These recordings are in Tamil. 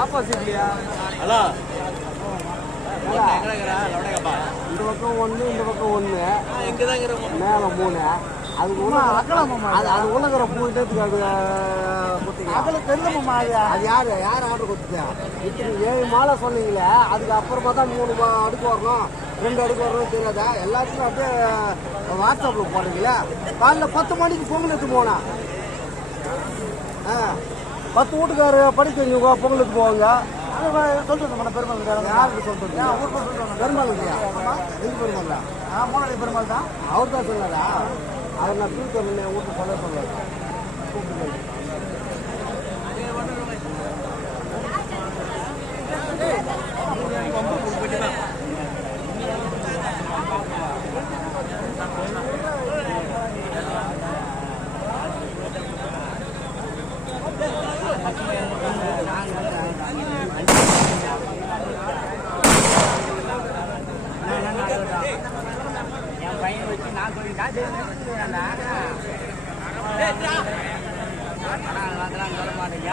ஆப்போசிட்லையா? ஹலோ, இந்த பக்கம் ஒன்று, இந்த பக்கம் ஒன்று, மேலே 3. அதுக்கு அது உள்ளகிற பூட்டுக்கு அது கொடுத்தீங்க. அதில் தெரியுமா? அது யார் ஆர்டர் கொடுத்துச்சா? இப்படி 7 மாலை சொன்னீங்களே, அதுக்கு அப்புறமா தான் 3 அடுக்கு வரணும், 2 அடுக்கு வரணும் தெரியாதா? எல்லாத்துக்கும் அப்படியே வாட்ஸ்அப்பில் போடுறீங்களா? காலைல 10 மணிக்கு பொங்கல் எடுத்து போனா 10 வீட்டுக்காரர் படிக்க வச்சுக்கோ, பொங்கல் எடுத்து போவாங்க. சொல்லிட்டு பெருமாள் யாருக்கு சொல்லிட்டு பெருமாள் இல்லையா? எது பெருமாள்? மூணாவது பெருமாள் தான். அவர் தான் சொன்னாரா? அவர் நான் தூக்கி வீட்டு சொல்ல சொல்லுவார். என் பையன் வச்சு நான் சொல்லி சொல்ல மாட்டேன்.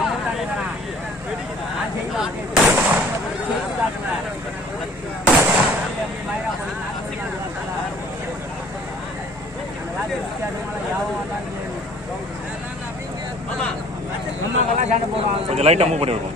கொஞ்சம் லைட்டாக மூவ் பண்ணி விடுவோம்.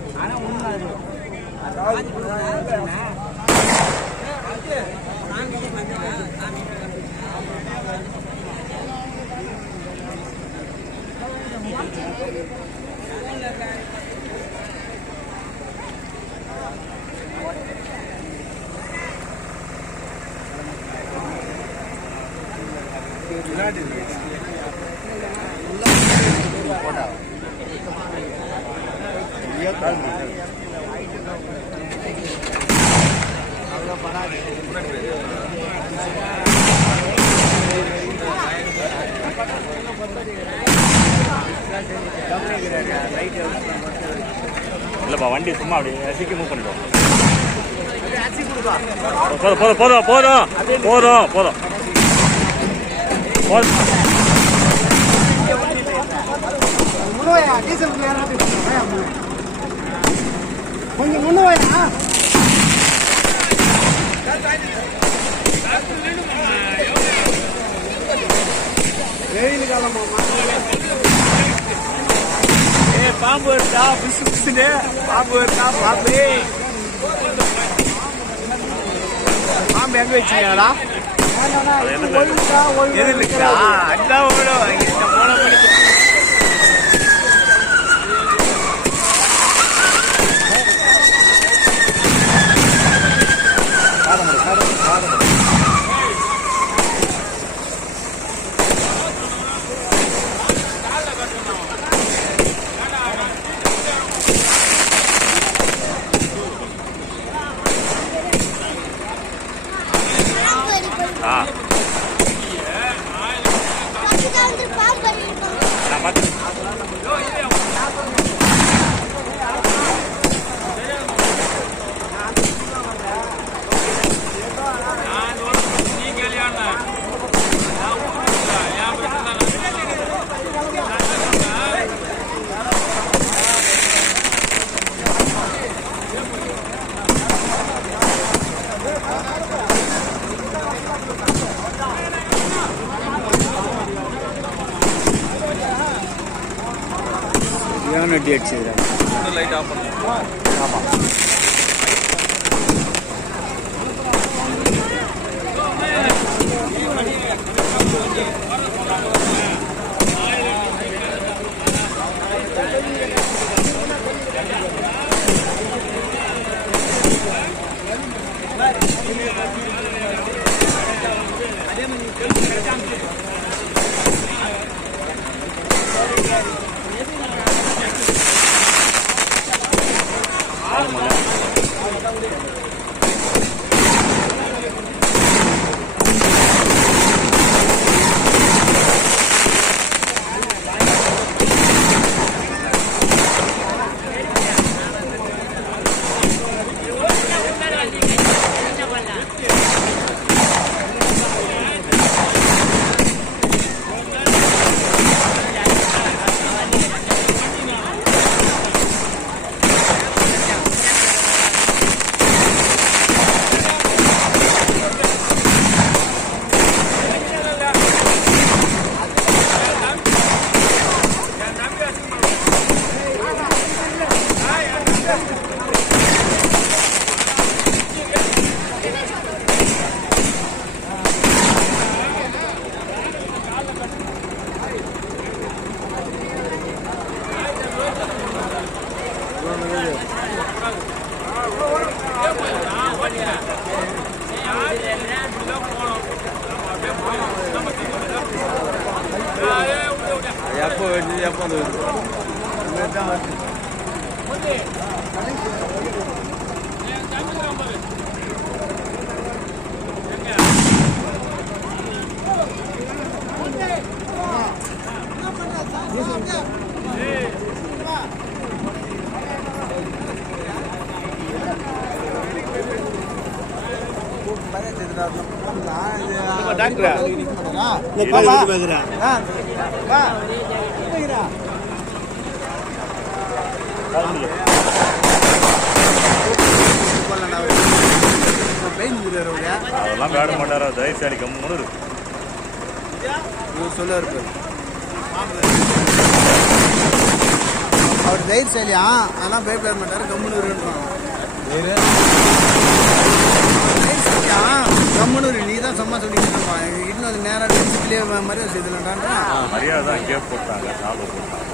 இல்லைப்பா, வண்டி சும்மா அப்படி சீக்கிரம் மூவ் பண்ணிடுவோம். போதும் போதும் போதும் போதும் போதும் போதும் கொஞ்சம் முன்னுவாயா? வெயில் காலமா பாம்பு வருதா? பிசு பிசுன்னு பாம்பு வருதா? பாம்பு எங்க வச்சுக்கா? எது இல்லா? அதான் வண்டி அடிச்சுக்கிறேன். லைட் ஆஃப் பண்ணுவோம். ஆமாம். எப்போ எப்போ அதெல்லாம் வேட மாட்டாரா தயசாலி கம்முன்னு இருக்கு சொல்ல இருக்கு அவர் தைரியசாலியா அதெல்லாம் பயப்பட மாட்டாரு கம்முன்னு இருக்குன்றான் தைரியசாலியா கம்முன்னு நீ தான் சும்மா சொல்லிக்கிட்டு இன்னும் அது நேரம் மரியாதை செய்துலன்றான் மரியாதை தான் கேப் போட்டாங்க சாப்பிட போட்டாங்க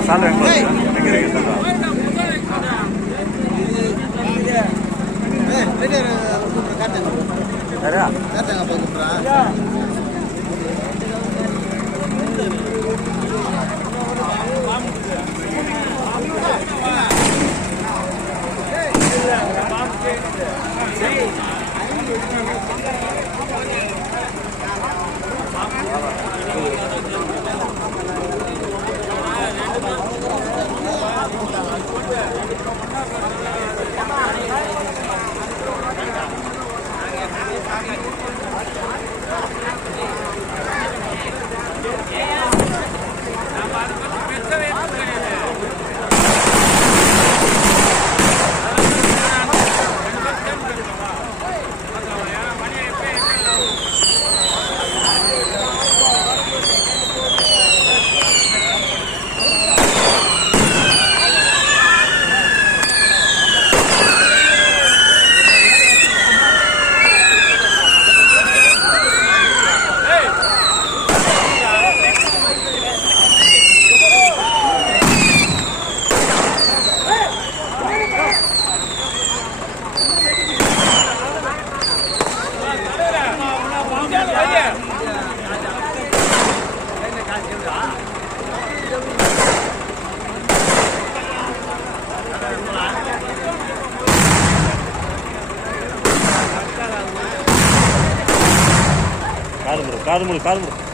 சாலை எங்கே இருக்கு காது முடு